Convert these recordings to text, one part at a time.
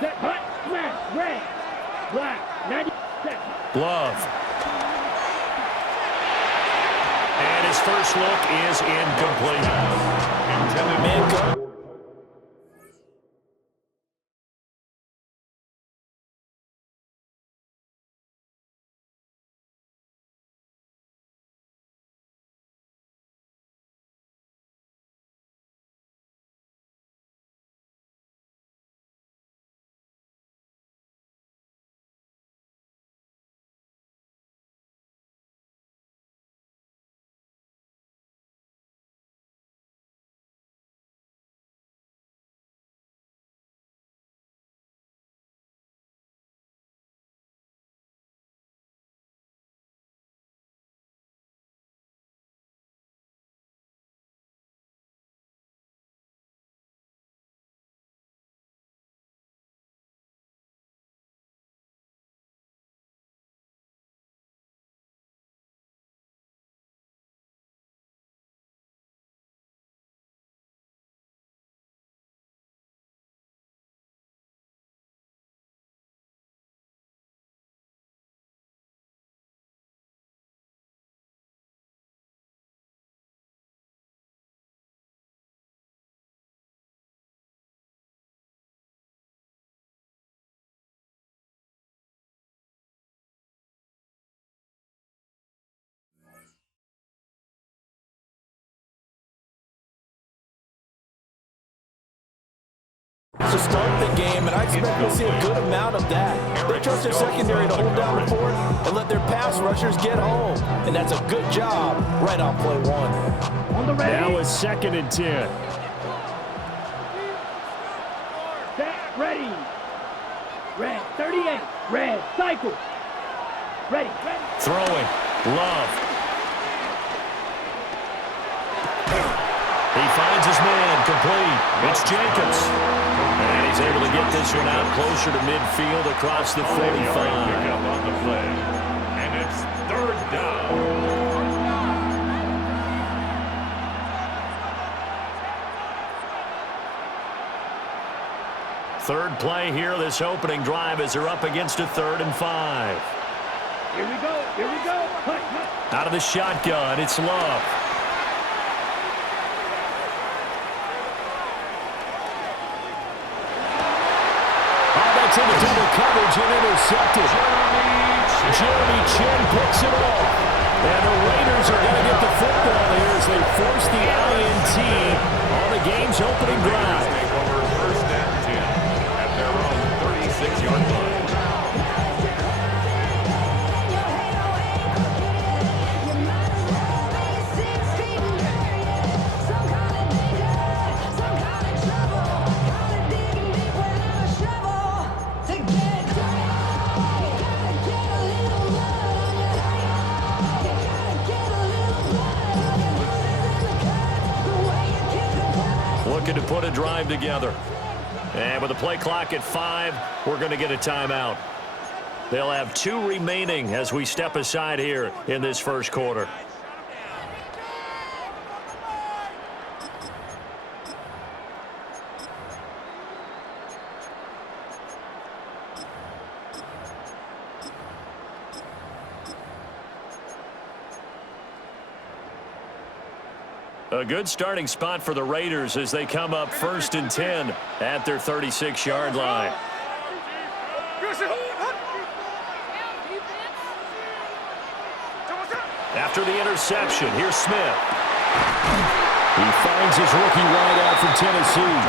set, hut, smash, red, black, 90 seconds. Love. And his first look is incomplete. Man, to start the game, and I expect we'll see a good amount of that. They trust their secondary to hold down the fort and let their pass rushers get home, and that's a good job right on play one. On the ready. Now it's 2nd and 10. Set, ready. Red, 38. Red, cycle. Ready, ready. Throwing. Love. He finds his man, complete. It's Jacobs. And he's able to get this one out closer to midfield across the 45. Pick up on the play. And it's 3rd down. Third play here, this opening drive as they're up against a 3rd and 5. Here we go, here we go. Hut, hut. Out of the shotgun, it's Love. To the double coverage and intercepted. Jeremy Chin picks it off. And the Raiders are going to get the football here as they force the INT on the game's opening drive. Take over 1st and 10 at their own 36-yard line. Looking to put a drive together. And with the play clock at 5, we're going to get a timeout. They'll have 2 remaining as we step aside here in this first quarter. A good starting spot for the Raiders as they come up 1st and 10 at their 36-yard line. After the interception, here's Smith. He finds his rookie wideout from Tennessee.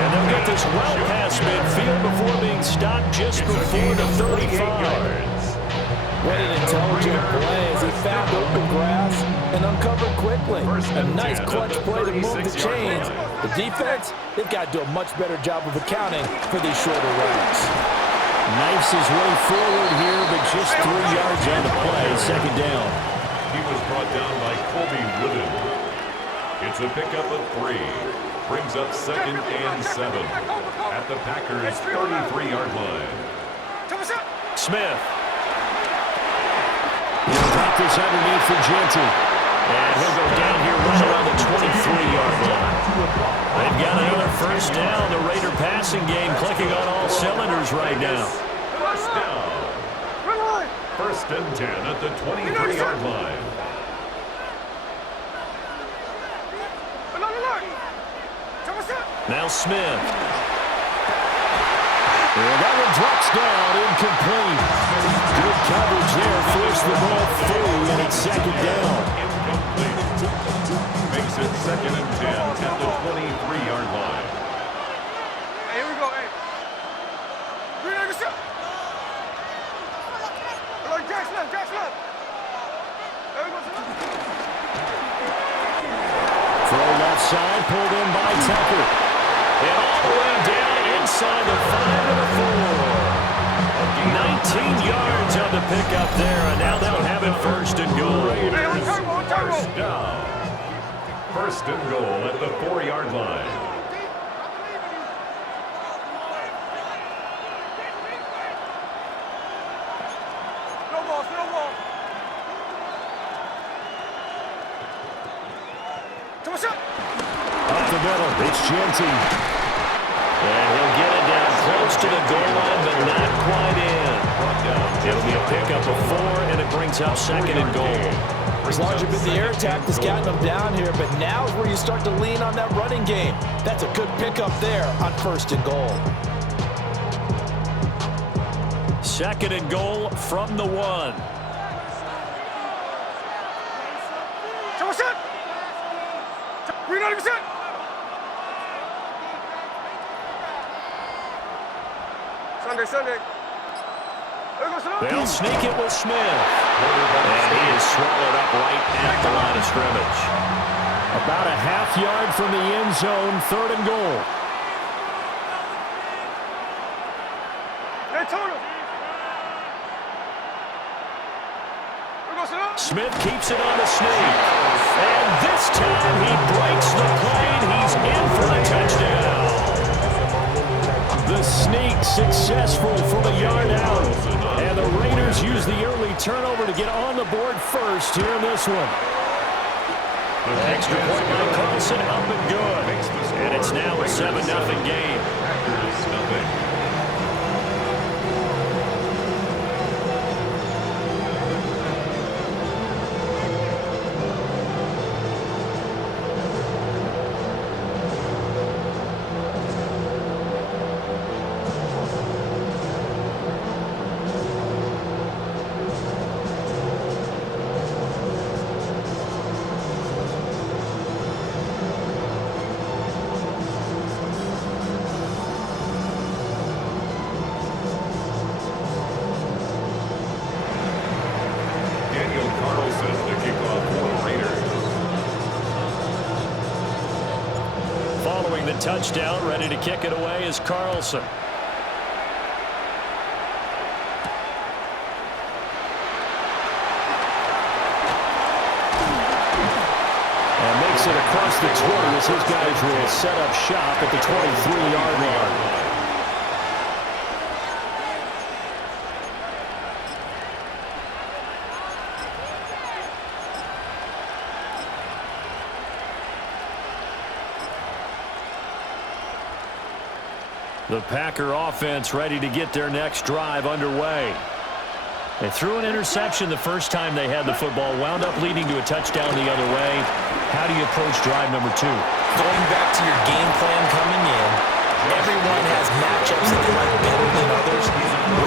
And they'll get this well past midfield before being stopped just before the 35. What an intelligent play as he found open grass and uncovered quickly. A nice clutch play to move the chains. The defense, they've got to do a much better job of accounting for these shorter routes. Knifes his way forward here, but just 3 yards on the play. 2nd down. He was brought down by Colby Wooden. It's a pickup of 3. Brings up 2nd and 7 at the Packers' 33-yard line. Smith. He'll drop this underneath for Genty. And he'll go down here right around the 23-yard line. They've got another 1st down. The Raider passing game clicking on all Raiders right now. First down. First and 10 at the 23-yard line. Now Smith. And that one drops down, incomplete. Good coverage there, forced the ball through, and it's second down. Incomplete. Makes it second and 10 at the 23-yard line. Hey, here we go, hey. Green egg shot. Jackson up, Jackson up. There we go, Throw left side, pulled in by Tucker. And all the way down inside the 5 and a 4. 19 yards on the pickup there, and now they'll have it first and goal. First down. First and goal at the 4-yard line. No ball, no ball. Come on, shot. Up the middle, it's Genty. And he'll get it down close to the goal line, but not quite in. It'll be a pickup of 4, and it brings up second and goal. As long as you've been the air attack that's gotten them down here, but now is where you start to lean on that running game. That's a good pickup there on first and goal. Second and goal from the 1. Come on, shot. Green egg shot. Sunday. They'll sneak it with Smith. And he is swallowed up right at the line of scrimmage. About a half yard from the end zone, third and goal. Smith keeps it on the sneak. And this time he breaks the plane. He's in for the touchdown. The sneak successful from a yard out. And the Raiders use the early turnover to get on the board first here in this one. The extra point by Carlson up and good. And it's now a 7-0 game. Touchdown, ready to kick it away is Carlson. And makes it across the 20 as his guys will set up shop at the 23-yard line. The Packer offense ready to get their next drive underway. They threw an interception the first time they had the football, wound up leading to a touchdown the other way. How do you approach drive number 2? Going back to your game plan coming in, everyone has matchups that they like better than others.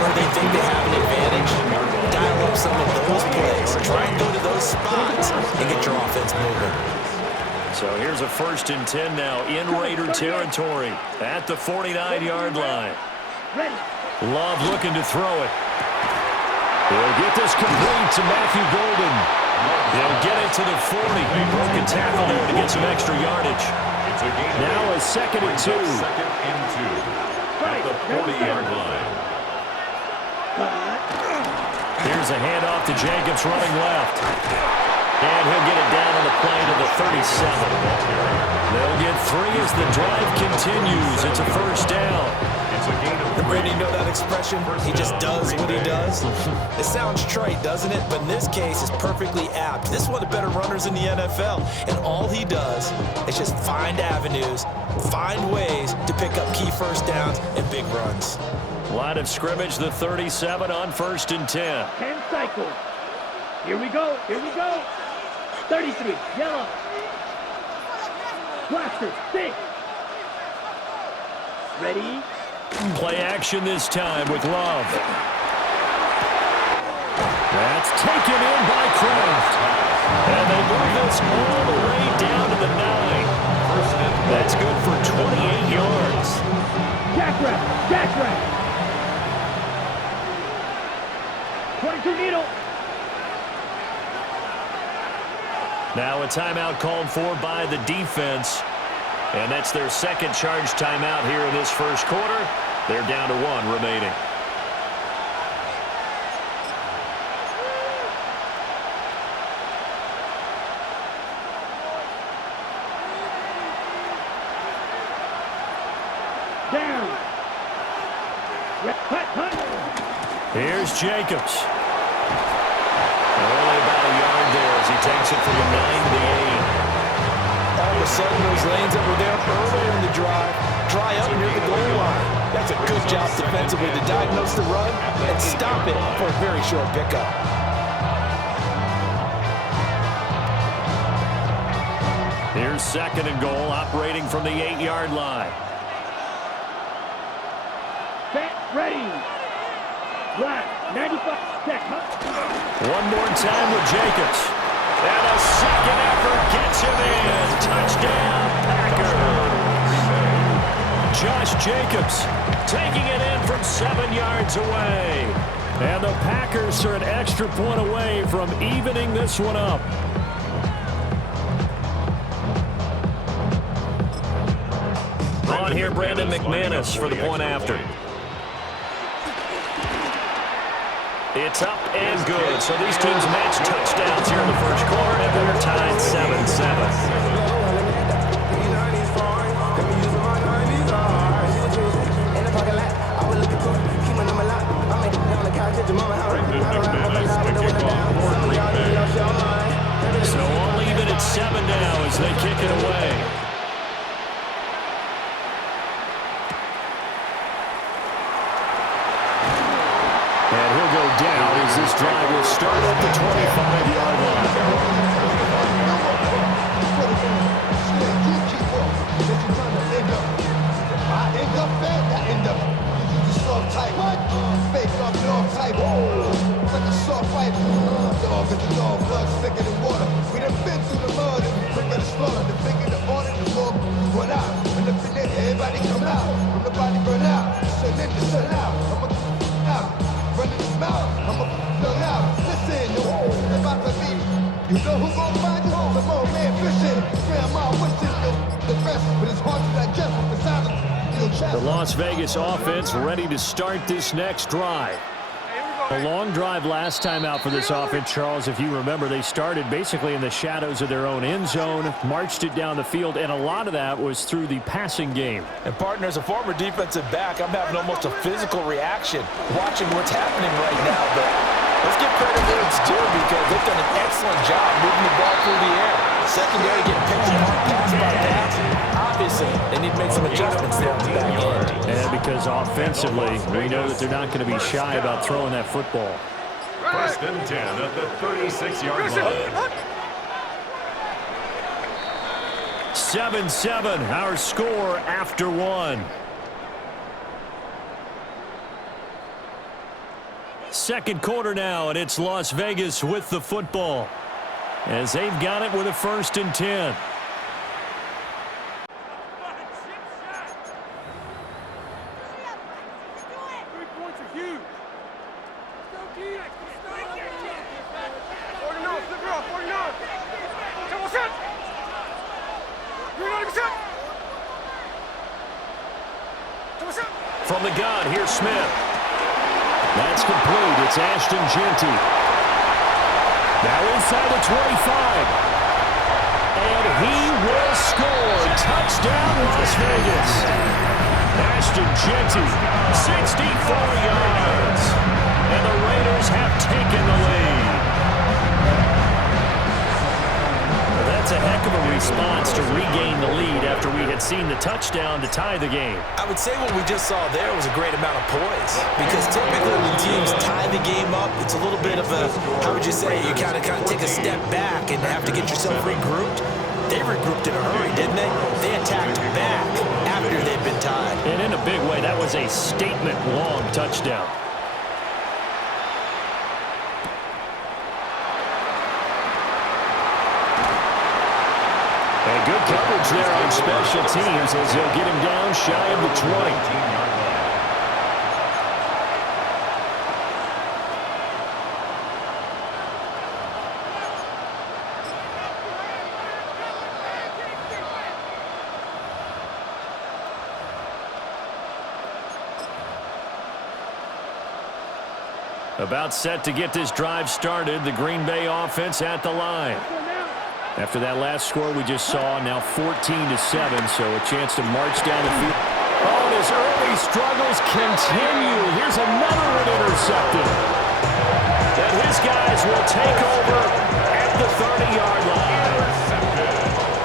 Where they think they have an advantage, dial up some of those plays. Try and go to those spots and get your offense moving. So here's a 1st and 10 now in Raider territory at the 49-yard line. Love looking to throw it. He'll get this complete to Matthew Golden. He'll get it to the 40. Broken tackle there to get some extra yardage. Now a 2nd and 2. 2nd and 2 at the 40-yard line. Here's a handoff to Jacobs running left. And he'll get it down on the play to the 37. They'll get 3 as the drive continues. It's a 1st down. Brady, you know that expression? He just does what he does. It sounds trite, doesn't it? But in this case, it's perfectly apt. This is one of the better runners in the NFL. And all he does is just find avenues, find ways to pick up key 1st downs and big runs. Line of scrimmage, the 37 on 1st and 10. 10 cycles. Here we go. Here we go. 33. Yellow. Blaster. 6. Ready. Play action this time with Love. That's taken in by Kraft. And they move this all the way down to the 9. That's good for 28 yards. Jackrabbit. Jackrabbit. 22 needle. Now a timeout called for by the defense. And that's their second charge timeout here in this first quarter. They're down to 1 remaining. Down. Cut, cut. Here's Jacobs. Only about a yard there as he takes it from the 9 to the 8. All of a sudden, those lanes that were there earlier in the drive dry up near the goal line. That's a good job defensively to diagnose the run and stop it for a very short pickup. Here's 2nd and goal, operating from the 8-yard line. Set, ready. Black, 95. Set, cut. One more time with Jacobs. And a second effort gets him in. Touchdown, Packers. Josh Jacobs taking it in from 7 yards away. And the Packers are an extra point away from evening this one up. On here, Brandon McManus for the point after. It's up and good. So these teams match touchdowns here in the first quarter, and they're tied 7-7. So all even at 7 now as they kick it away. And he'll go down as this drive will start at the 25-yard line. You know who gon' find you? Some old man fishing. Grandma wishing the best, but it's hard to digest what beside them. The Las Vegas offense ready to start this next drive. A long drive last time out for this offense, Charles. If you remember, they started basically in the shadows of their own end zone, marched it down the field, and a lot of that was through the passing game. And, partner, as a former defensive back, I'm having almost a physical reaction watching what's happening right now. But let's give credit where it's due because they've done an excellent job moving the ball through the air. Secondary getting picked apart pass by pass. Obviously, they need to make some adjustments there on the back end. And because offensively, we know that they're not going to be shy about throwing that football. 1st and 10 at the 36-yard line. 7-7, our score after 1. Second quarter now, and it's Las Vegas with the football as they've got it with a 1st and 10. From the gun, here's Smith. That's complete. It's Ashton Genty. Now inside the 25. And he will score. Touchdown, Las Vegas. Ashton Genty, 64 yards. And the Raiders have taken the lead. that's a heck of a response to regain the lead after we had seen the touchdown to tie the game. I would say what we just saw there was a great amount of poise, because typically when teams tie the game up, it's a little bit of a, how would you say, you kind of take a step back and have to get yourself regrouped. They regrouped in a hurry, didn't they? They attacked back after they'd been tied. And in a big way, that was a statement-long touchdown. And good coverage there on special teams as they'll get him down shy of the 20. About set to get this drive started, the Green Bay offense at the line. After that last score we just saw, now 14-7, so a chance to march down the field. Oh, and his early struggles continue. Here's another one intercepted. And his guys will take over at the 30-yard line.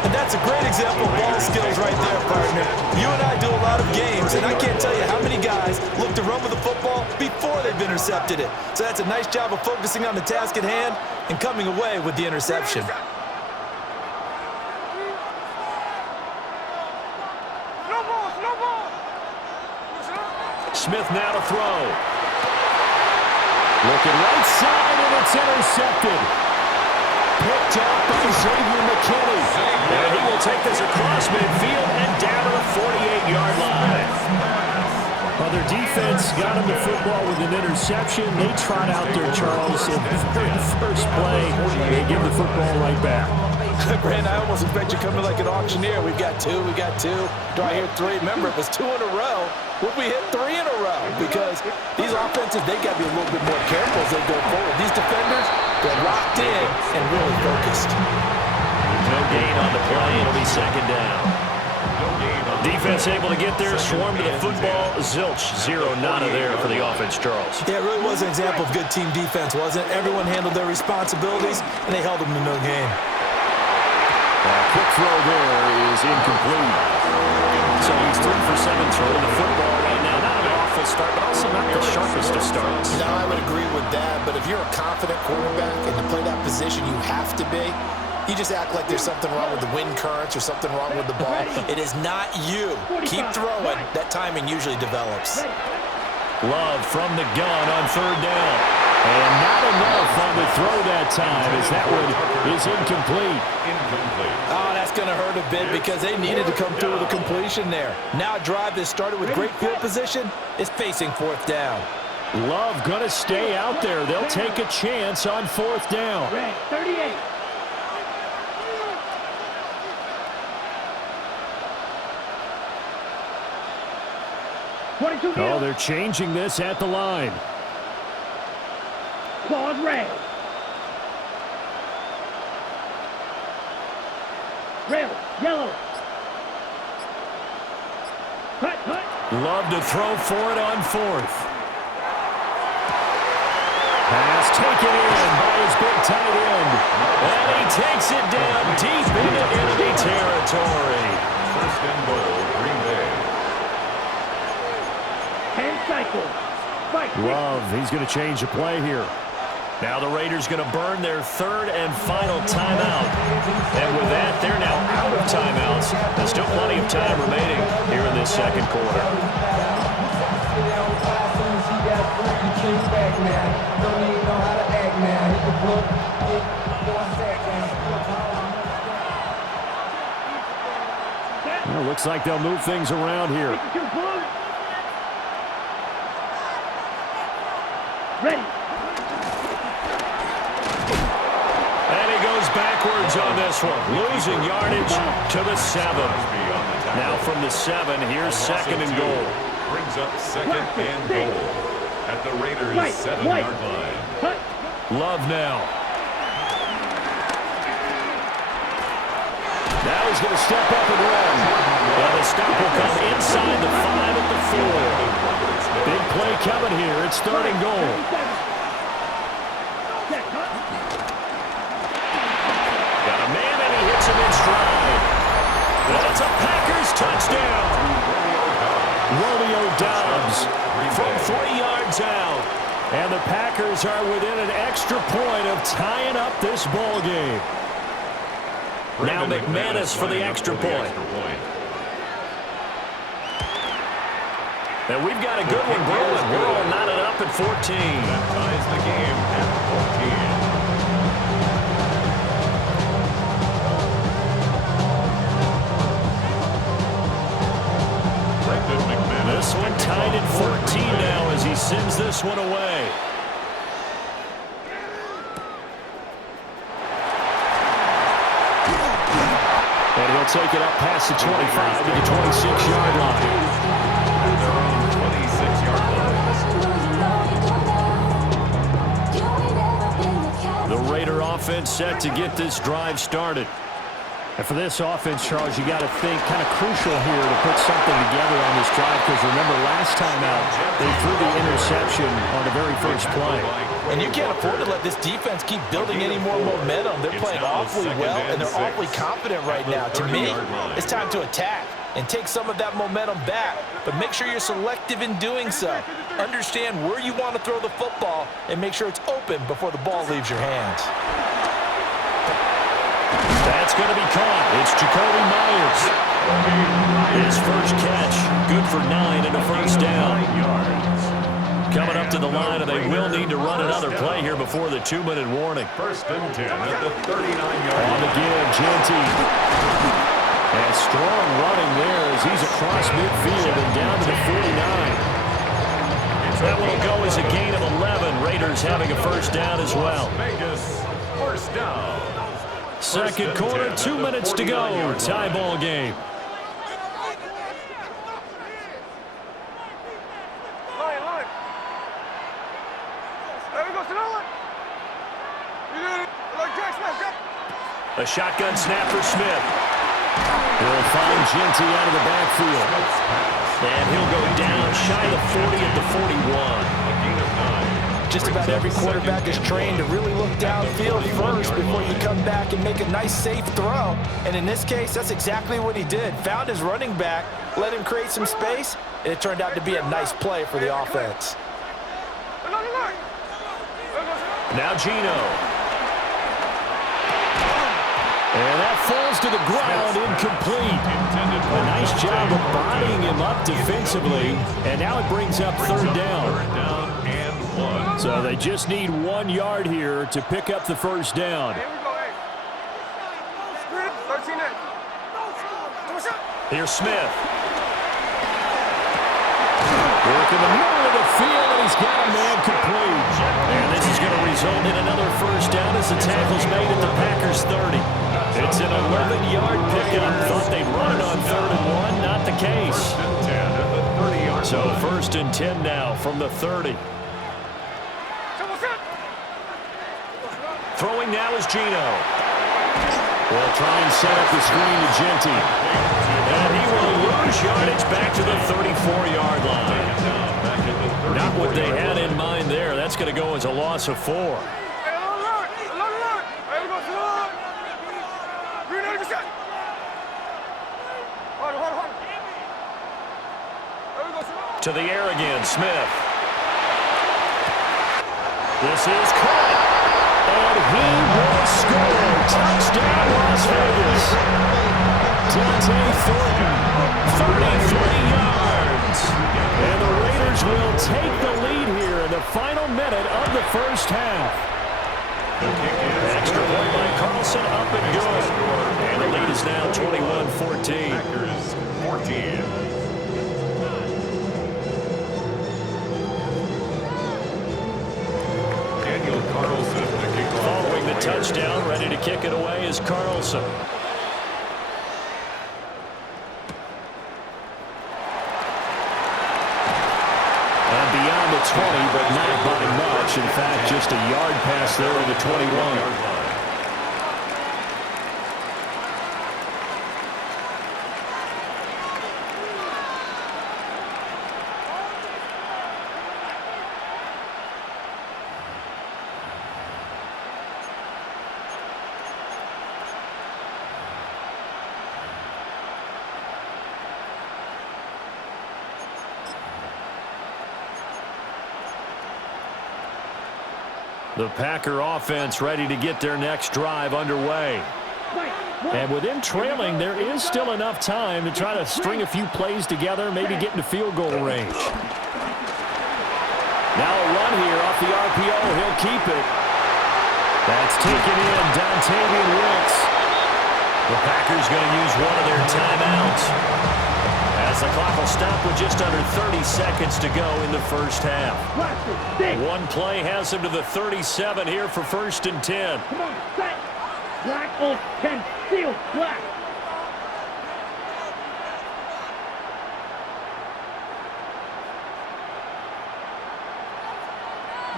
And that's a great example of ball skills right there, partner. You and I do a lot of games, and I can't tell you how many guys look to run with the football before they've intercepted it. So that's a nice job of focusing on the task at hand and coming away with the interception. Smith now to throw. Looking right side, and it's intercepted. Picked up by Xavier McKinney. And he will take this across midfield and down to the 48-yard line. Well, their defense got him the football with an interception. They trot out there, Charles, in the very first play. They give the football right back. Brandon, I almost expect you coming like an auctioneer. We've got two. Do I hear three? Remember, it was 2 in a row. Would we hit 3 in a row? Because these offenses, they got to be a little bit more careful as they go forward. These defenders, they're locked in and really focused. No gain on the play. It'll be second down. Defense able to get there, swarm to the football. Zilch, 0 nada there for the offense, Charles. Yeah, it really was an example of good team defense, wasn't it? Everyone handled their responsibilities, and they held them to no gain. Quick throw there is incomplete. So he's 3 for 7 throwing the football right now. Not an awful start, but also not the sharpest of starts. No, I would agree with that, but if you're a confident quarterback and to play that position you have to be, you just act like there's something wrong with the wind currents or something wrong with the ball. It is not you. Keep throwing. That timing usually develops. Love from the gun on 3rd down. And not enough on the throw that time as that one is incomplete. Oh, that's going to hurt a bit because they needed to come through with a completion there. Now a drive that started with great field position is facing 4th down. Love going to stay out there. They'll take a chance on 4th down. 38. Oh, they're changing this at the line. Clause red. Red, yellow. Cut. Love to throw for it on 4th. Pass taken in by his big tight end. And he takes it down deep into enemy territory. 1st and goal, Green Bay. 10 cycles. Love, he's going to change the play here. Now the Raiders going to burn their 3rd and final timeout. And with that, they're now out of timeouts. There's still plenty of time remaining here in this 2nd quarter. Well, looks like they'll move things around here. Ready. And he goes backwards on this one, losing yardage to the 7. Now from the 7, here's 2nd and goal. Brings up 2nd and goal at the Raiders' 7-yard line. Love now. Now he's going to step up and run. And the stop will come inside the 5 at the 4. Big play coming here. It's 3rd and goal. Got a man, and he hits takes him in stride. That's a Packers touchdown. Romeo Doubs from 3 yards out. And the Packers are within an extra point of tying up this ball game. Now McManus for the extra point. And we've got a good one brewing. We're all knotted up at 14. That ties the game at 14. This one tied at 14 now as he sends this one away. And he'll take it up past the 25 to the 26-yard line. At their own 26-yard line. The Raider offense set to get this drive started. And for this offense, Charles, you got to think kind of crucial here to put something together on this drive because remember last time out they threw the interception on the very first play. And you can't afford to let this defense keep building any more momentum. They're playing awfully well, and they're awfully confident right now. To me, it's time to attack and take some of that momentum back, but make sure you're selective in doing so. Understand where you want to throw the football and make sure it's open before the ball leaves your hands. That's going to be caught. It's Jacoby Myers. His first catch, good for 9 and a first down. Coming up to the line, and they will need to run another play here before the 2-minute warning. First and 10 at the 39-yard On the give, Genty. And strong running there as he's across midfield and down to the 49. That will go as a gain of 11. Raiders having a first down as well. Vegas, first down. Second quarter, 2 minutes to go. Tie ball game. Line. There we go, Sonoma. You did it. Like Jack Smith. A shotgun snap for Smith. He'll find Genty out of the backfield. And he'll go down shy of the 40 at the 41. Just about every quarterback is trained to really look downfield first before you come back and make a nice, safe throw. And in this case, that's exactly what he did. Found his running back, let him create some space, and it turned out to be a nice play for the offense. Now Gino. And that falls to the ground, incomplete. A nice job of bodying him up defensively. And now it brings up third down. So they just need 1 yard here to pick up the first down. Here's Smith. Work in the middle of the field, and he's got a man complete. And this is going to result in another first down as the tackle's made at the Packers 30. It's an 11-yard pickup. Thought they'd run it on 3rd and 1. Not the case. So 1st and 10 now from the 30. Throwing now is Gino. They'll try and set up the screen to Genty. And he will lose yardage back to the 34-yard line. Not what they had in mind there. That's going to go as a loss of 4. To the air again, Smith. This is caught. And he will score. Touchdown, Las Vegas. Dante Thornton, 33 yards. And the Raiders will take the lead here in the final minute of the first half. Extra point by Carlson, up and good. And the lead is now 21-14. Packers 14. Following the touchdown, ready to kick it away is Carlson. And beyond the 20, but not by much. In fact, just a yard pass there to the 21. The Packer offense ready to get their next drive underway. And with them trailing, there is still enough time to try to string a few plays together, maybe get into field goal range. Now a run here off the RPO. He'll keep it. That's taken in. Dontavian Wicks. The Packers going to use one of their timeouts, as the clock will stop with just under 30 seconds to go in the first half. One play has him to the 37 here for 1st and 10. Come on, set. Black on 10. Steal. Black.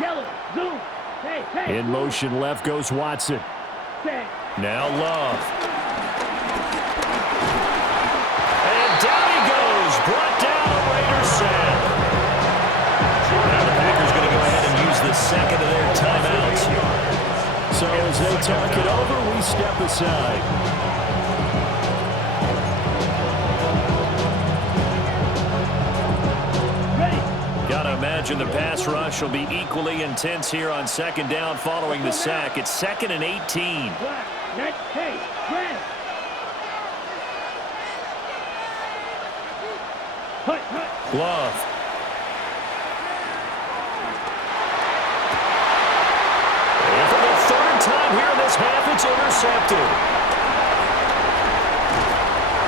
Yellow. Zoom. Hey, hey. In motion left goes Watson. Now Love. And down he goes. Brought down a Raiders sack. Now the Packers going to go ahead and use the second of their timeouts. So as they talk it over, we step aside. Gotta imagine the pass rush will be equally intense here on 2nd down following the sack. It's 2nd and 18. Glove. And for the 3rd time here in this half, it's intercepted.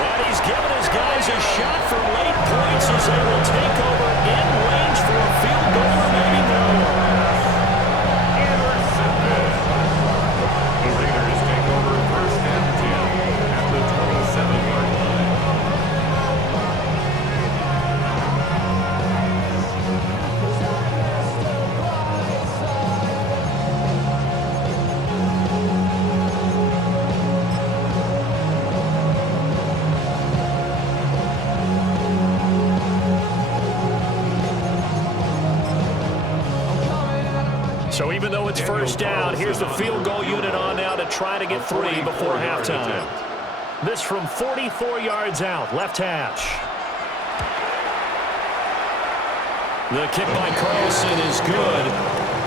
And he's given his guys a shot for late points as they will take over in range for a field goal or maybe more. Intercepted. The Raiders take over 1st and 10 at the 27-yard line. So even though it's 1st down, here's the field goal unit on now to try to get 3 before halftime. This from 44 yards out, left hash. The kick by Carlson is good.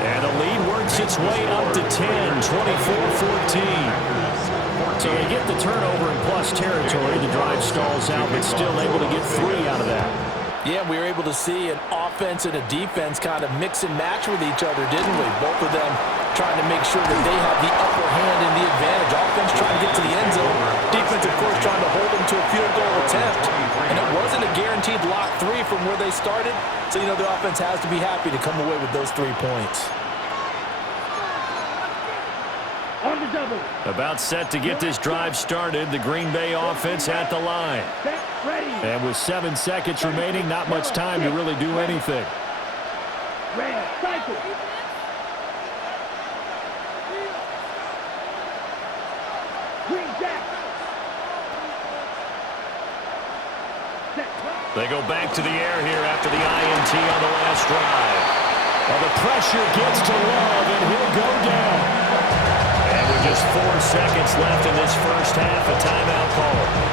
And the lead works its way up to 10, 24-14. So they get the turnover in plus territory. The drive stalls out, but still able to get 3 out of that. Yeah, we were able to see an offense and a defense kind of mix and match with each other, didn't we? Both of them trying to make sure that they have the upper hand and the advantage. Offense trying to get to the end zone. Defense, of course, trying to hold them to a field goal attempt. And it wasn't a guaranteed lock 3 from where they started. So, you know, the offense has to be happy to come away with those 3 points. On the double. About set to get this drive started. The Green Bay offense at the line. And with 7 seconds remaining, not much time to really do anything. Red cycle. Green jack. They go back to the air here after the INT on the last drive. Well, the pressure gets to Love, and he'll go down. And with just 4 seconds left in this first half, a timeout call.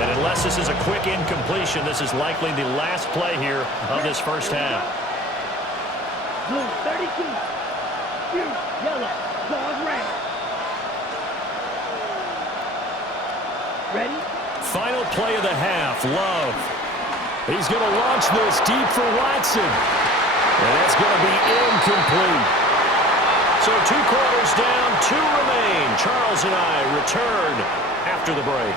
And unless this is a quick incompletion, this is likely the last play here of this first half. Blue 32. Yellow. Dog red. Ready? Final play of the half, Love. He's going to launch this deep for Watson. And that's going to be incomplete. So 2 quarters down, 2 remain. Charles and I return after the break.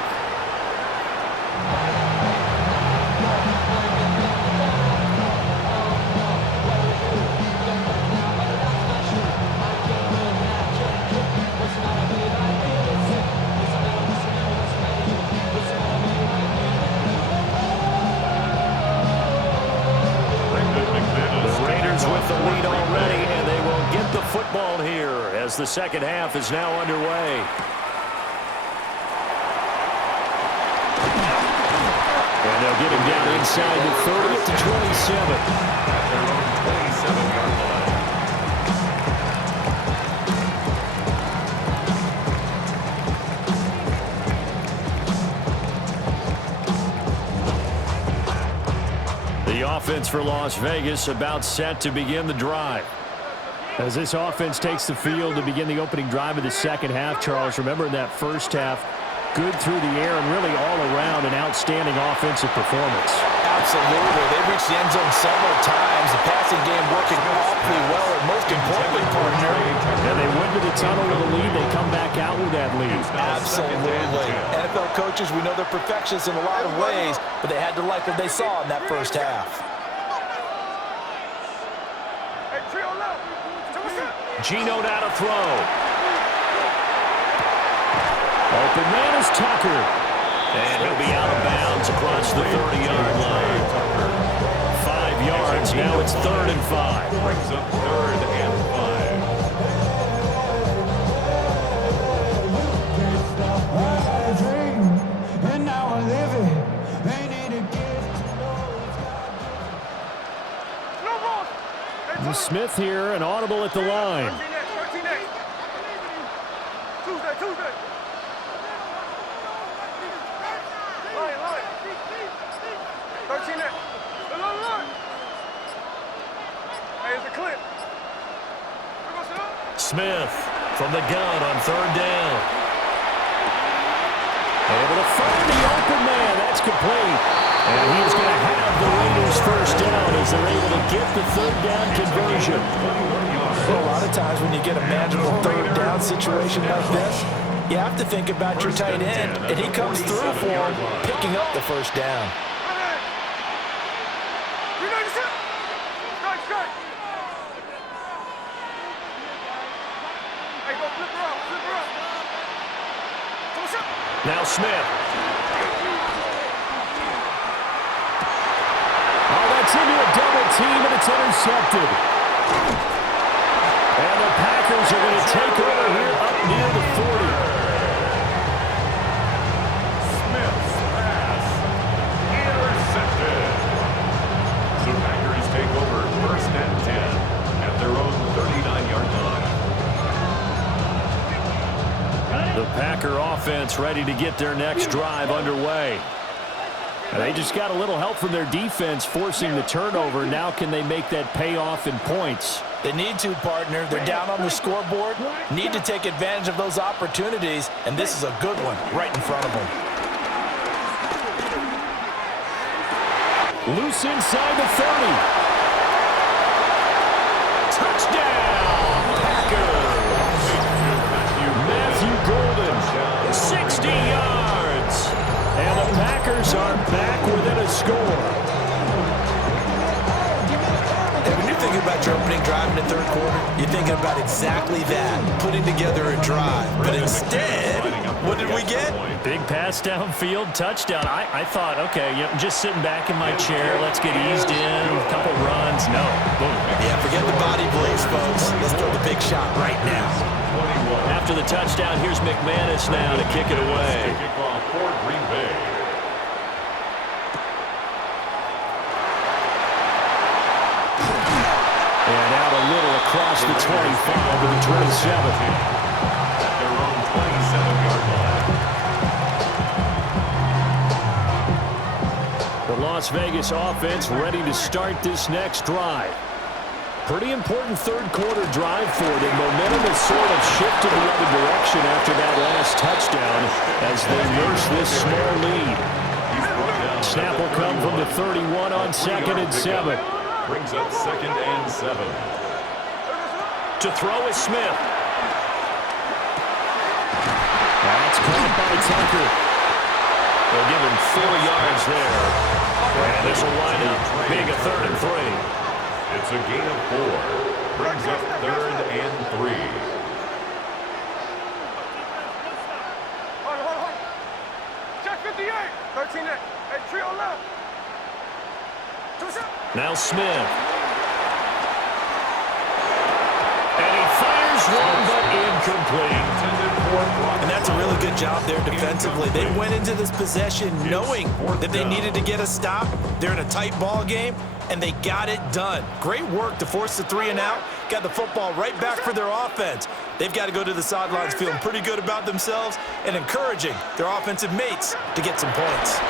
With the lead already, and they will get the football here as the second half is now underway. And they'll get him down inside the 30 to 27. Their own 27-yard line. offense for Las Vegas about set to begin the drive. As this offense takes the field to begin the opening drive of the second half, Charles, remember in that first half, good through the air and really all around an outstanding offensive performance. Absolutely. They reached the end zone several times. The passing game working awfully well, and most importantly, partner. And they went to the tunnel with a lead. They come back out with that lead. Absolutely. NFL coaches, we know they're perfectionists in a lot of ways, but they had to like what they saw in that first half. Geno now to throw. Open man is Tucker. And he'll be out of bounds across the 30-yard line. 5 yards. Now it's 3rd and 5. Brings up 3rd and 5. Smith here, an audible at the line. Tuesday. Smith from the gun on 3rd down. Able to find the open man. That's complete. And he's going to have the Raiders first down as they're able to get the 3rd down conversion. Well, a lot of times when you get a manageable 3rd down situation like this, you have to think about your tight end, and he comes through for him, picking up the first down. Now Smith. Oh, that's into a double team, and it's intercepted. And the Packers are going to take over here up near the 40. Smith's pass intercepted. The Packers take over 1st and 10 at their own 39-yard line. The Packer offense ready to get their next drive underway. And they just got a little help from their defense forcing the turnover. Now can they make that pay off in points? They need to, partner. They're down on the scoreboard. Need to take advantage of those opportunities, and this is a good one right in front of them. Loose inside the 30. Touchdown, Packers. Matthew Golden, 60 yards. And the Packers are back within a score. And when you're thinking about your opening drive in the 3rd quarter, you're thinking about exactly that, putting together a drive. But instead, what did we get? Big pass downfield, touchdown. I thought, okay, just sitting back in my chair, let's get eased in, a couple runs. No, boom. Yeah, forget the body blows, folks. Let's throw the big shot right now. After the touchdown, here's McManus now to kick it away. Kickoff for Green Bay. And out a little across the 25 to the 27. At their own 27-yard line. The Las Vegas offense ready to start this next drive. Pretty important 3rd quarter drive for them. Momentum has sort of shifted the other direction after that last touchdown as they nurse this small lead. Snap will come from the 31 on 2nd and 7. Brings up 2nd and 7. To throw is Smith. That's caught by Tucker. They'll give him 4 yards there. And this will wind up being a 3rd and 3. It's a gain of 4. Brings up 3rd and 3. Hold on. Check 58. 13 8. Hey, trio left. Now Smith. And he fires one, but incomplete. And that's a really good job there defensively. They went into this possession knowing that they needed to get a stop. They're in a tight ball game, and they got it done. Great work to force the 3 and out. Got the football right back for their offense. They've got to go to the sidelines feeling pretty good about themselves and encouraging their offensive mates to get some points.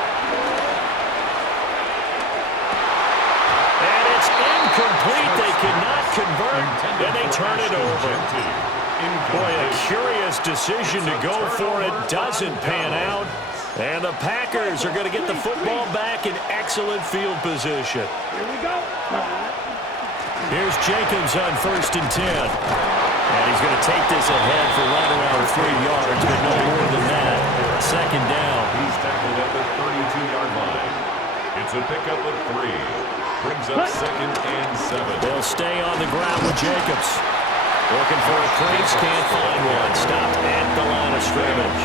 incomplete. They cannot convert, and they turn it over. Boy, a curious decision to go for it. Doesn't pan out. And the Packers are going to get the football back in excellent field position. Here we go. Here's Jacobs on 1st and 10. And he's going to take this ahead for right around 3 yards, but no more than that. 2nd down. He's tackled at the 32-yard line. It's a pickup of 3. Brings up 2nd and 7. They'll stay on the ground with Jacobs. Looking for a place, can't find one. Stopped at the line of scrimmage.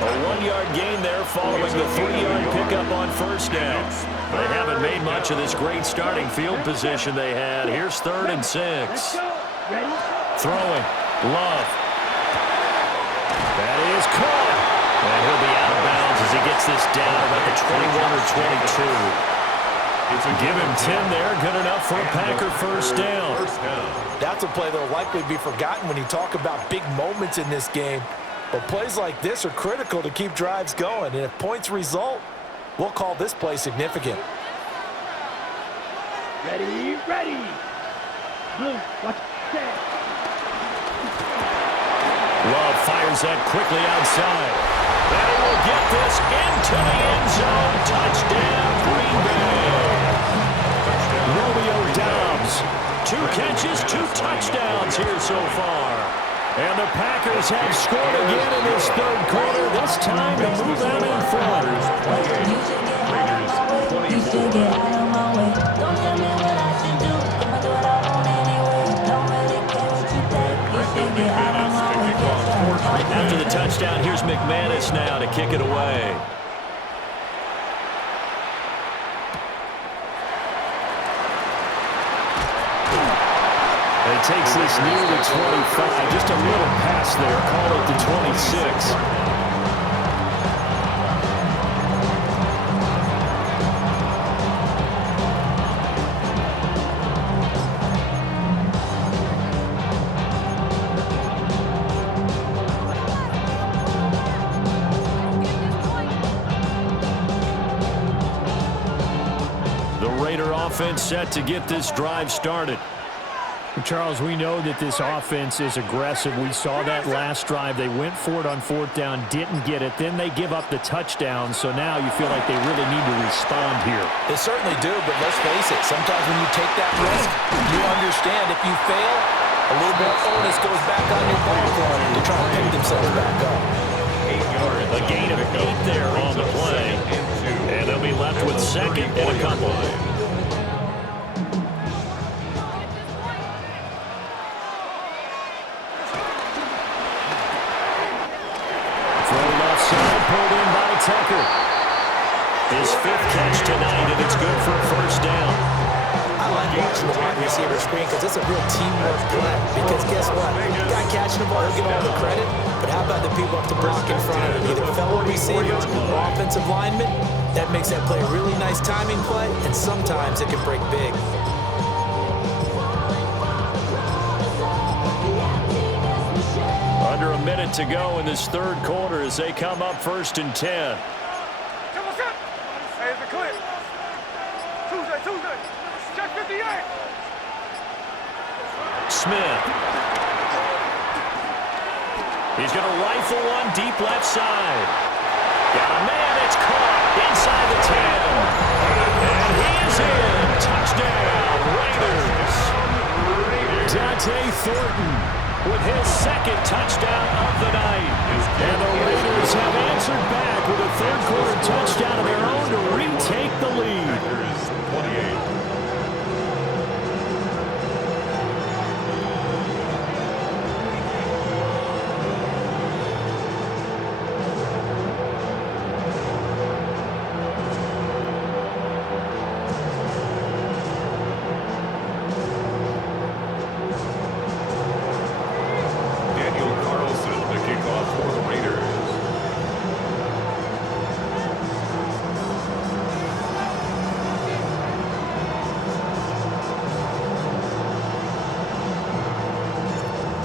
A 1-yard gain there following the 3-yard pickup on 1st down. They haven't made much of this great starting field position they had. Here's 3rd and 6. Throwing. Love. That is caught. And he'll be out of bounds as he gets this down about the 21 or 22. Give him 10 there. Good enough for a Packer 1st down. That's a play that will likely be forgotten when you talk about big moments in this game. But plays like this are critical to keep drives going. And if points result, we'll call this play significant. Ready, ready. Blue, watch that. Love fires that quickly outside. And he will get this into the end zone. Touchdown, Green Bay. Romeo Doubs. 2 catches, 2 touchdowns here so far. And the Packers have scored again in this 3rd quarter. This time to move out in front. After the touchdown, here's McManus now to kick it away. He takes this near the 25. Just a little pass there. Call it the 26. The Raider offense set to get this drive started. Charles, we know that this offense is aggressive. We saw that last drive. They went for it on 4th down, didn't get it. Then they give up the touchdown. So now you feel like they really need to respond here. They certainly do, but let's face it. Sometimes when you take that risk, you understand if you fail, a little more onus goes back on your ball club to try to pick themselves back up. 8 yards. A gain of 8 there on the play. And they'll be left with 2nd and a couple. Pulled in by Tucker. His 5th catch tonight, and it's good for a 1st down. I like watching the wide receiver screen because it's a real teamwork play. Because guess what? The guy catching the ball, he'll get all the credit. But how about the people up to block in front of him? Either fellow receivers or offensive linemen. That makes that play a really nice timing play, and sometimes it can break big. Under a minute to go in this 3rd quarter as they come up 1st and 10. Hey, it's a clip. Tuesday. Check 58. Smith. He's going to rifle one deep left side. Got a man, it's caught inside the 10. And he is in. Touchdown, Raiders. Dante Thornton with his 2nd touchdown of the night. And the Raiders have answered back with a 3rd quarter touchdown of their own to retake the lead. 28.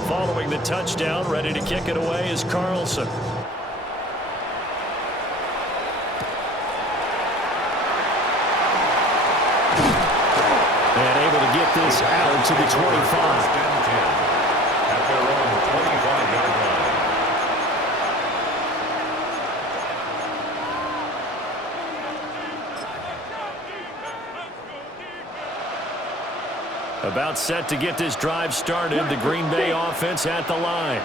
Following the touchdown, ready to kick it away is Carlson. And able to this out to the 25. At their own 25-yard line. About set to get this drive started. The Green Bay offense at the line.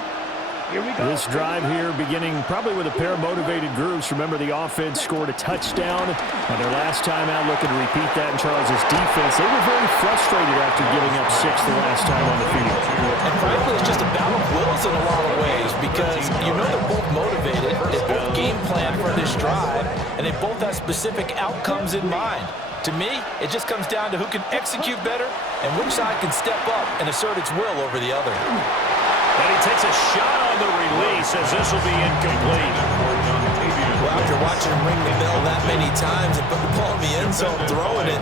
This drive here beginning probably with a pair of motivated groups. Remember, the offense scored a touchdown on their last time out, looking to repeat that in Charles' defense. They were very frustrated after giving up 6 the last time on the field. And frankly, it's just a battle of wills in a lot of ways because you know they're both motivated, they both game plan for this drive, and they both have specific outcomes in mind. To me, it just comes down to who can execute better and which side can step up and assert its will over the other. And he takes a shot on the release as this will be incomplete. Well, after watching him ring the bell that many times and put the ball in the end zone throwing it,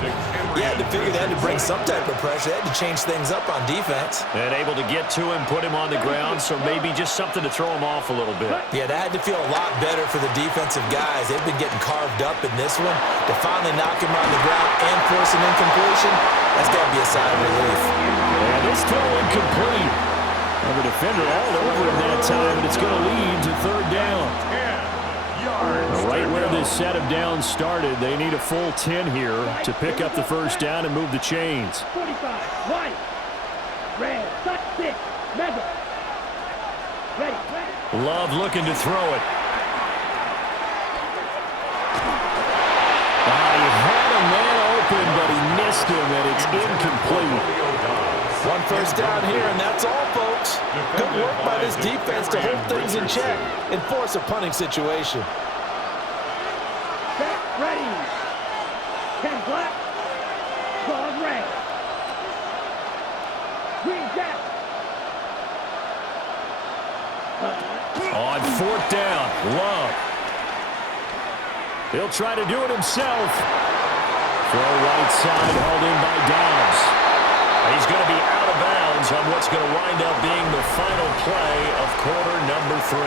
you had to figure they had to bring some type of pressure. They had to change things up on defense. And able to get to him, put him on the ground, so maybe just something to throw him off a little bit. Yeah, that had to feel a lot better for the defensive guys. They've been getting carved up in this one. To finally knock him on the ground and force an incompletion, that's got to be a sigh of relief. And this throw incomplete. And the defender all over him that time, and it's going to lead to third down. Right where this set of downs started, they need a full 10 here to pick up the first down and move the chains. 45, white, red, 6, mega. Ready. Love looking to throw it. He had a man open, but he missed him, and it's incomplete. One first down here, and that's all, folks. Good work by this defense to hold things in check and force a punting situation. Set, ready. 10 black, 12 red. Green jack. On fourth down, Love. He'll try to do it himself. Throw right side, held in by Downs. He's going to be out of bounds on what's going to wind up being the final play of quarter number 3.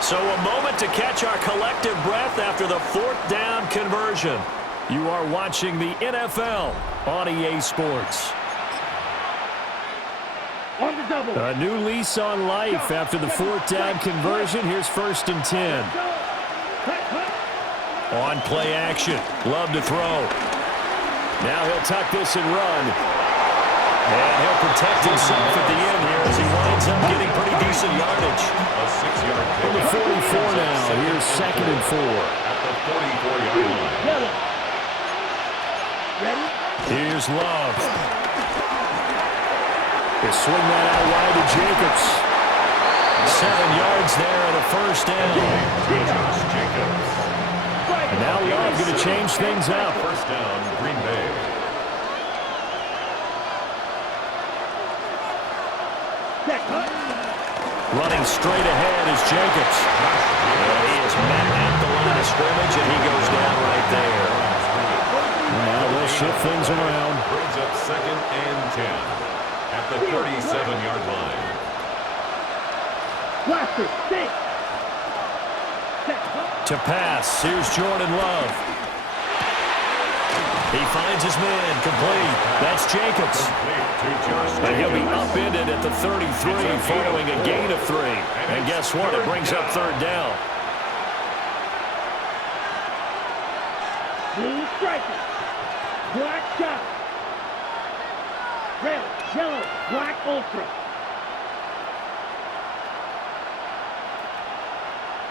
So a moment to catch our collective breath after the fourth down conversion. You are watching the NFL on EA Sports. On the double. A new lease on life after the fourth down conversion. Here's 1st and 10. On play action. Love to throw. Now he'll tuck this and run. And he'll protect himself at the end here as he winds up getting pretty decent yardage. A 6-yard From the 44 now. Here's 2nd and 4. At the 44-yard line. Ready? Here's Love. They swing that out wide to Jacobs. 7 yards there and a first down. Josh Jacobs. And now Love going to change things up. First down, Green Bay. Running straight ahead is Jacobs. And he is met at the line of scrimmage, and he goes down right there. And now they'll shift things around. Brings up 2nd and 10 at the 37-yard line. Blaster, 6. To pass, here's Jordan Love. He finds his man, complete. That's Jacobs. And he'll be upended at the 33 following a gain of 3. And guess what? It brings up third down. Blue striker. Black shot. Red, yellow, black ultra.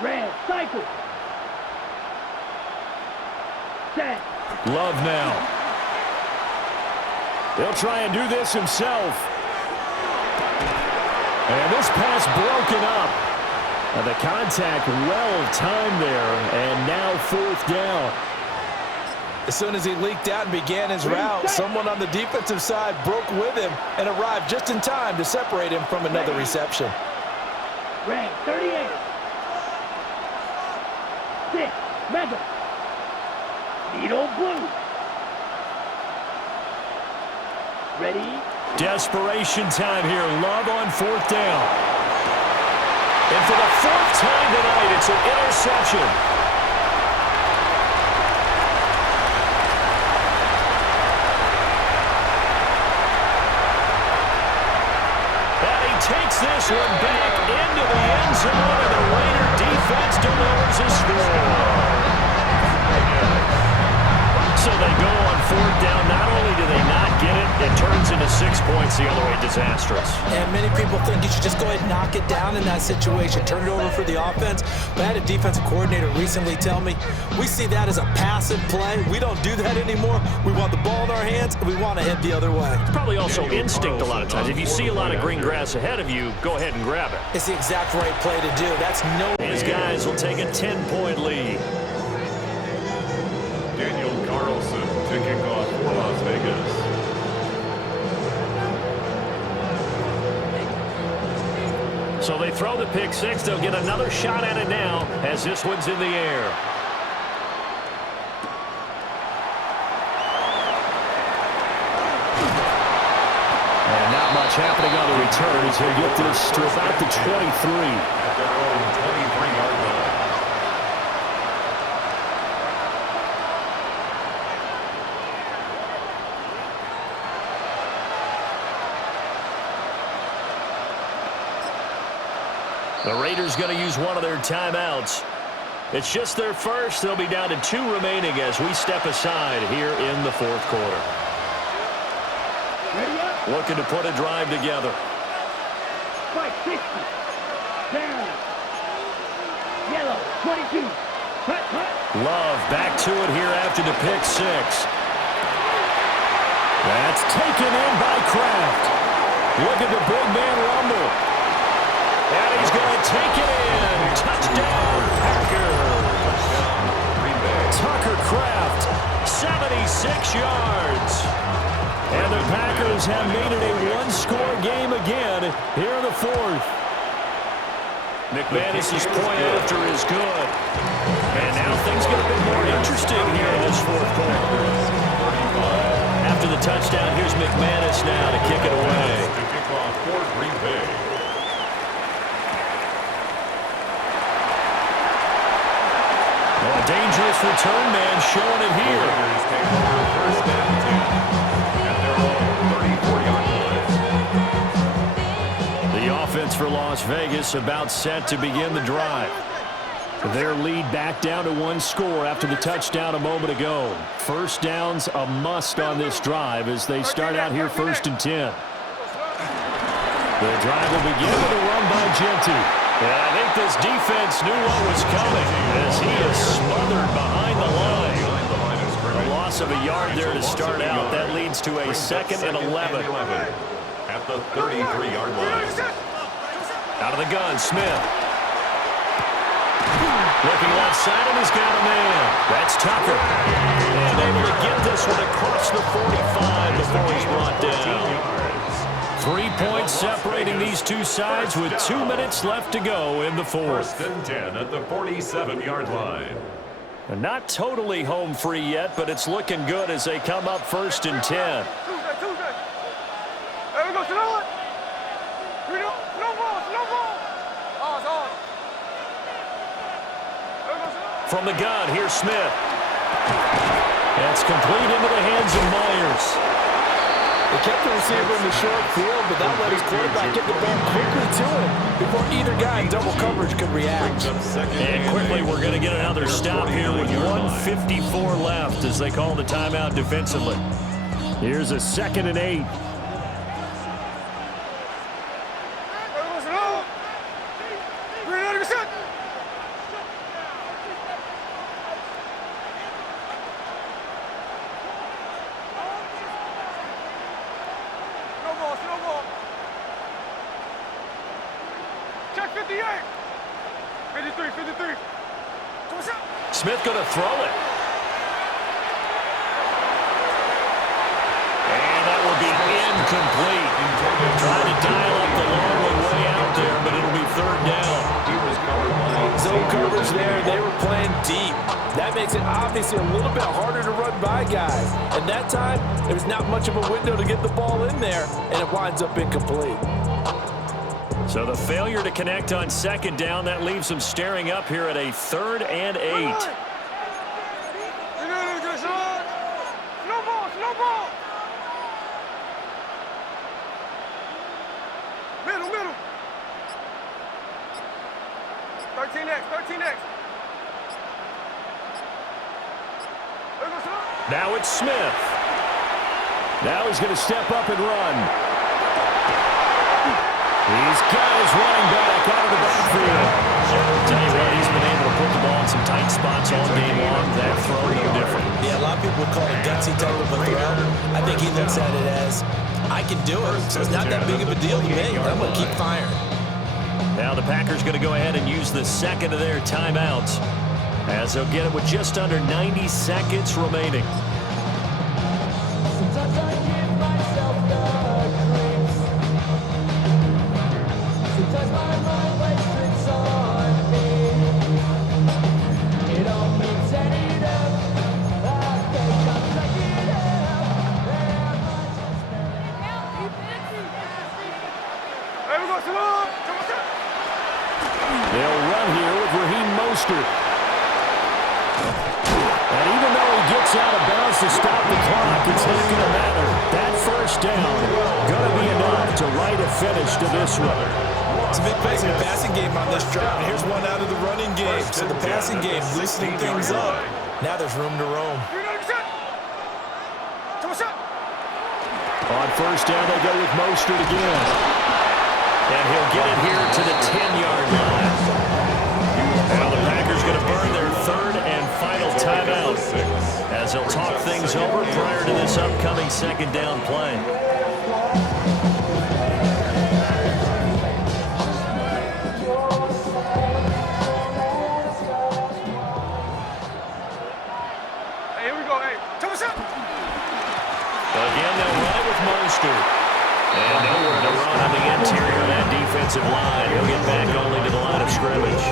Red, cycle. Set. Love now. He'll try and do this himself. And this pass broken up. And the contact well timed there. And now 4th down. As soon as he leaked out and began his route, someone on the defensive side broke with him and arrived just in time to separate him from another reception. Red, 38. 6, mega. Needle blue. Ready? Desperation time here. Love on 4th down. And for the 4th time tonight, it's an interception. this one back into the end zone, and the Raider defense delivers a score. So they go on fourth down. Not only do they not get it, it turns into 6 points the other way. Disastrous. And many people think you should just go ahead and knock it down in that situation. Turn it over for the offense. But I had a defensive coordinator recently tell me, we see that as a passive play. We don't do that anymore. We want the ball in our hands, and we want to head the other way. It's probably also instinct a lot of times. If you see a lot of green grass ahead of you, go ahead and grab it. It's the exact right play to do. That's no... His guys will take a 10-point lead. Daniel Carlson to kick off for Las Vegas. So they throw the pick six. They'll get another shot at it now as this one's in the air. And not much happening on the return as he'll get this to about the 23. At their own 23-yard line. The Raiders going to use one of their timeouts. It's just their first. They'll be down to 2 remaining as we step aside here in the fourth quarter. Looking to put a drive together. 560. Down. Yellow. 22. Hut, hut. Love back to it here after the pick six. That's taken in by Kraft. Look at the big man rumble. And he's going to take it in. Touchdown, Packers. Tucker Kraft, 76 yards. And the Packers have made it a one-score game again here in the fourth. McManus's point after is good. And now things get a bit more interesting here in this fourth quarter. After the touchdown, here's McManus now to kick it away. To kick off for Green Bay. A dangerous return man showing it here. Raiders take over first and 10 at their own 34-yard line. The offense for Las Vegas about set to begin the drive. Their lead back down to 1 score after the touchdown a moment ago. First down's a must on this drive as they start out here first and 10. The drive will begin with a run by Genty. And I think this defense knew what was coming as he is smothered behind the line. A loss of a yard there to start out. That leads to a second and 11. At the 33-yard line. Out of the gun, Smith. Looking left side, and he's got a man. That's Tucker. And able to get this one across the 45 before he's brought down. 3 points separating these two sides with 2 minutes left to go in the fourth. First and 10 at the 47-yard line. And not totally home free yet, but it's looking good as they come up first and 10. Tuesday. Hey, we go to the one. No ball. Oh, it's on. From the gun, here's Smith. That's complete into the hands of Myers. They kept the receiver in the short field, but that let his quarterback get the ball quickly to him before either guy in double coverage could react. And quickly, we're going to get another stop here with 1:54 left as they call the timeout defensively. Here's a 2nd and 8. Check 58. 53. Smith going to throw it. And that will be incomplete. Trying to dial up the long one way out there, but it'll be 3rd down. Zone coverage there. They were playing deep. That makes it obviously a little bit harder to run by guys. And that time, there's not much of a window to get the ball in there, and it winds up incomplete. So the failure to connect on 2nd down, that leaves them staring up here at a 3rd and 8. No ball. Middle. 13 next. Now it's Smith. Now he's going to step up and run. He's got his running back out of the backfield. Tell you what, he's been able to put the ball in some tight spots all game long. That throw, no different. Yeah, a lot of people would call it a gutsy type of a throw. I think he looks at it as, I can do it, so it's not that big of a deal to me. I'm going to keep firing. Now the Packers going to go ahead and use the second of their timeouts, as they'll get it with just under 90 seconds remaining. They'll run here with Raheem Mostert. And even though he gets out of bounds to stop the clock, it's not going to matter. That first down going to be enough to write a finish to this one. It's a big pace in the passing game on this drive. And here's one out of the running game. So the passing game loosening things up. Now there's room to roam. On first down, they go with Mostert again. And he'll get it here to the 10-yard line. Now the Packers going to burn their third and final timeout as they'll talk things over prior to this upcoming second down play. Hey, here we go. Hey, tell us up. Again, they'll run it with Mostert. And nowhere to run on the interior of that defensive line. He'll get back only to the line of scrimmage.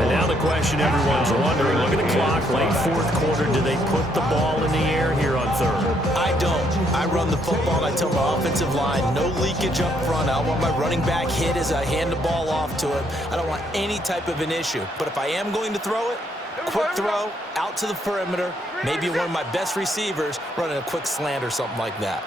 And now the question everyone's wondering, look at the clock, late fourth quarter, do they put the ball in the air here on third? I don't. I run the football, and I tell my offensive line, no leakage up front. I don't want my running back hit as I hand the ball off to him. I don't want any type of an issue. But if I am going to throw it, quick throw, out to the perimeter, maybe one of my best receivers running a quick slant or something like that.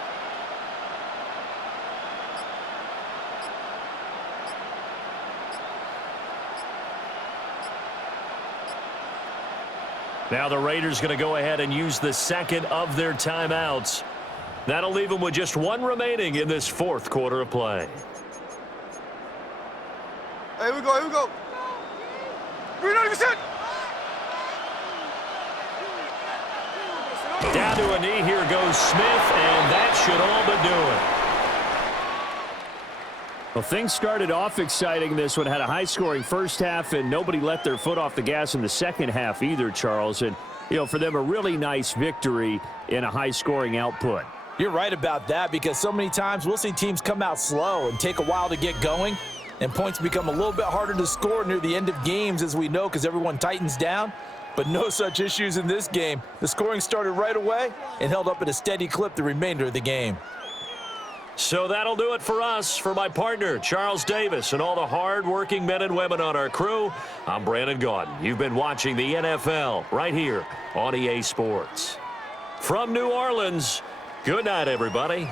Now the Raiders going to go ahead and use the second of their timeouts. That'll leave them with just one remaining in this fourth quarter of play. Hey, here we go. Here we go. 390%. Down to a knee, here goes Smith, and that should all but do it. Well, things started off exciting. This one had a high-scoring first half, and nobody let their foot off the gas in the second half either, Charles. And, you know, for them, a really nice victory in a high-scoring output. You're right about that, because so many times we'll see teams come out slow and take a while to get going, and points become a little bit harder to score near the end of games, as we know, because everyone tightens down. But no such issues in this game. The scoring started right away and held up at a steady clip the remainder of the game. So that'll do it for us. For my partner, Charles Davis, and all the hard-working men and women on our crew, I'm Brandon Gaudin. You've been watching the NFL right here on EA Sports. From New Orleans, good night, everybody.